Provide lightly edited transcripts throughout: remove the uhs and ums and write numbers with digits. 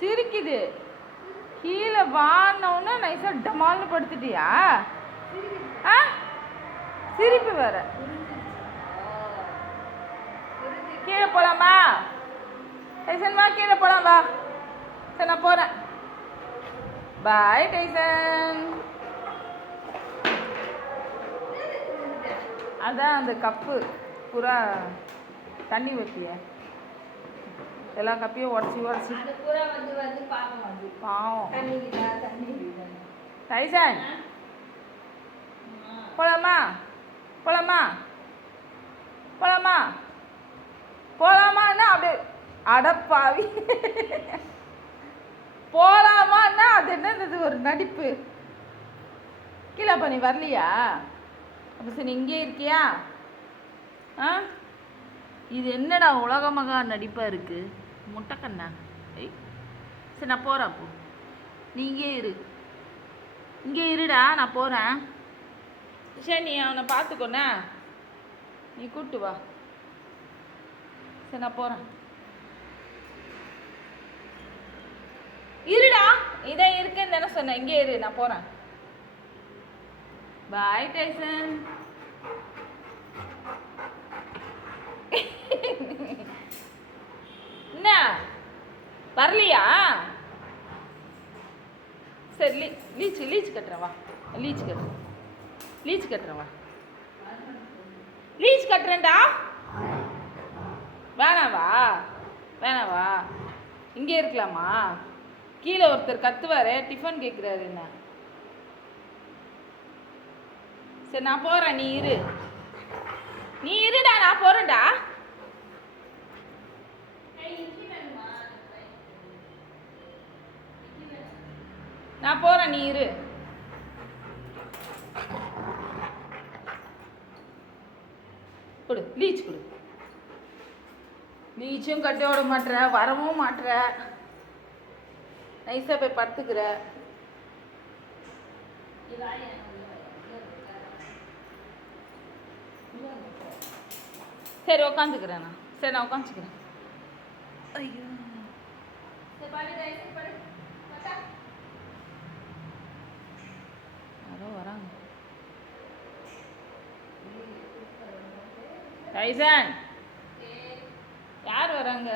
சிரிக்குது. கீழே வானவுன்னா நைஸா டமால்னு படுத்துட்டியா? ஆ சிரிப்பு வேற. கீழே போலாமா? டைசன் வா, கீழே போலாம் வா. சரி நான் போறேன். பாய் டைசன். அதான் அந்த கப்பு பூரா தண்ணி வைப்பிய எல்லா கப்பையும் உடச்சி பாவம். டைசன் போலாமா? போலாமா? போலாமா? போலாமான்னா அப்படியே அடப்பாவி. போலாமான்னா அது என்னது ஒரு நடிப்பு. கீழே பண்ணி வரலையா? அப்போ சரி இங்கே இருக்கியா? ஆ இது என்னடா உலக மகா நடிப்பாக இருக்குது முட்டைக்கண்ணா. சரி நான் போகிறேன். அப்போ நீ இங்கே இரு, இங்கே இருடா, நான் போகிறேன். சரி நீ அவனை பார்த்துக்கோண்ணா, நீ கூப்பிட்டு வா. சரி நான் போகிறேன். இருடா, இதான் இருக்கேன்னு தானே சொன்னேன். இங்கே இரு, நான் போகிறேன். பாய் டைசன். என்ன வரலையா? சரி லீச் கட்டுறேன் வா. லீச் கட்டுறேன் வா. லீச் கட்டுறேன்டா. வேணாவா? இங்கே இருக்கலாமா? கீழே ஒருத்தர் கத்துவாரு, டிஃபன் கேட்குறாரு என்ன. சரி நான் போகிறேன், நீ இருடா, நான் போகிறேன்டா. நான் போகிறேன், நீ இரு. கொடு லீச் கொடு. லீச்சும் கட்டி விட மாட்டுற, வரவும் மாட்டுற, நைஸாக போய் படுத்துக்கிற. சரி உக்காந்துக்கிறேன் நான். சரி நான் உட்காந்துக்கிறேன். ஐயோ யாரோ வராங்க. டைசன் யார் வராங்க?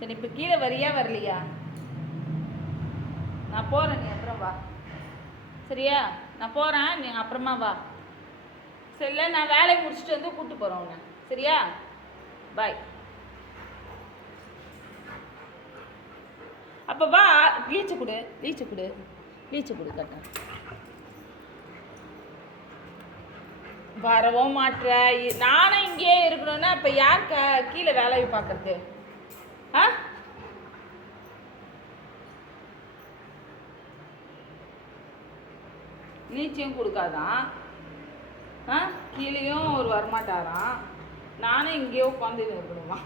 சரி இப்போ கீழே வரியா வரலையா? நான் போகிறேன், நீ அப்புறம் வா. சரியா? நான் போகிறேன், நீ அப்புறமா வா. சரில நான் வேலையை முடிச்சுட்டு வந்து கூப்பிட்டு போகிறேன் உன்னை. சரியா? பாய். அப்போ வா, லீச்சு கொடு கட்ட. வரவும் மாட்டுற. நானும் இங்கேயே இருக்கணும்னா இப்போ யார் கீழே வேலையை பார்க்கறது? ஆ லீச்சியும் கொடுக்காதான், கீழேயும் ஒரு வரமாட்டாரான். நானும் இங்கேயே உட்காந்து இருக்கணுமா?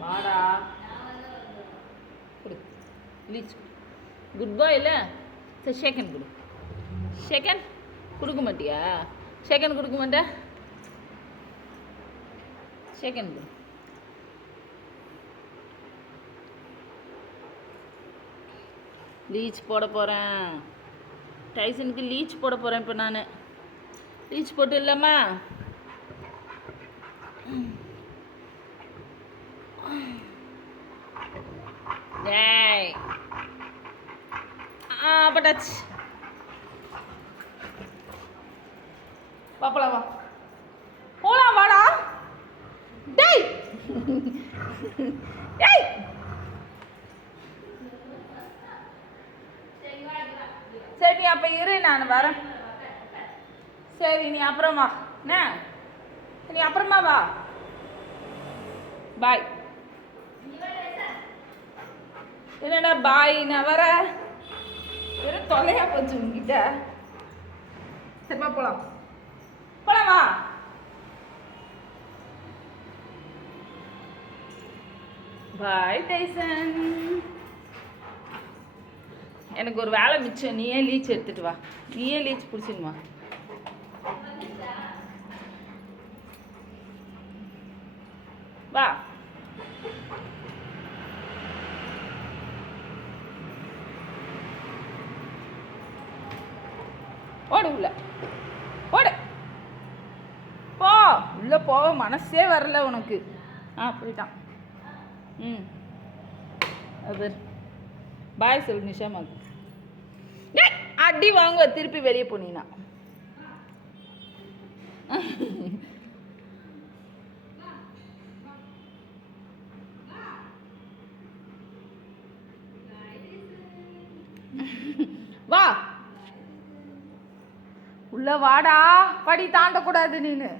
வாடா கொடு லீச். குட் பாய் இல்லை? சரி செகண்ட் கொடு. செகண்ட் கொடுக்க மாட்டியா? செகண்ட் கொடுக்க மாட்டேன். செகண்ட் கொடு. லீச் போட போகிறேன். டைசனுக்கு லீச் போட போகிறேன். இப்போ நான் லீச் போட்டு இல்லைம்மா. டேய் பட்டாச்சு. பாப்பலாம் வா, போலாம் வாடா. டேய் டேய் சரி நீ அப்போ இரு, நான் வரேன். சரி நீ அப்புறம் வா. என்ன நீ அப்புறமா வா. பாய். என்னடா பாய், நான் வர வெறும் தொலையா போச்சு உங்ககிட்ட. சரிமா போலாம் வா. பாய் டைசன். எனக்கு ஒரு வேலை மிச்சம். நீயே லீச் எடுத்துட்டு வா. நீயே லீச் பிடிச்சிடுமா? வா. ஓடு உள்ள, ஓடு. போ உள்ள போக மனசே வரல உனக்கு. அப்படிதான். ம் அது பாய் சொல்லு நிஷாமாக்கு. அடி வாங்குவ திருப்பி வெளியே போனீங்கன்னா. வா உள்ள வாடா. படி தாண்டக்கூடாது நீனு.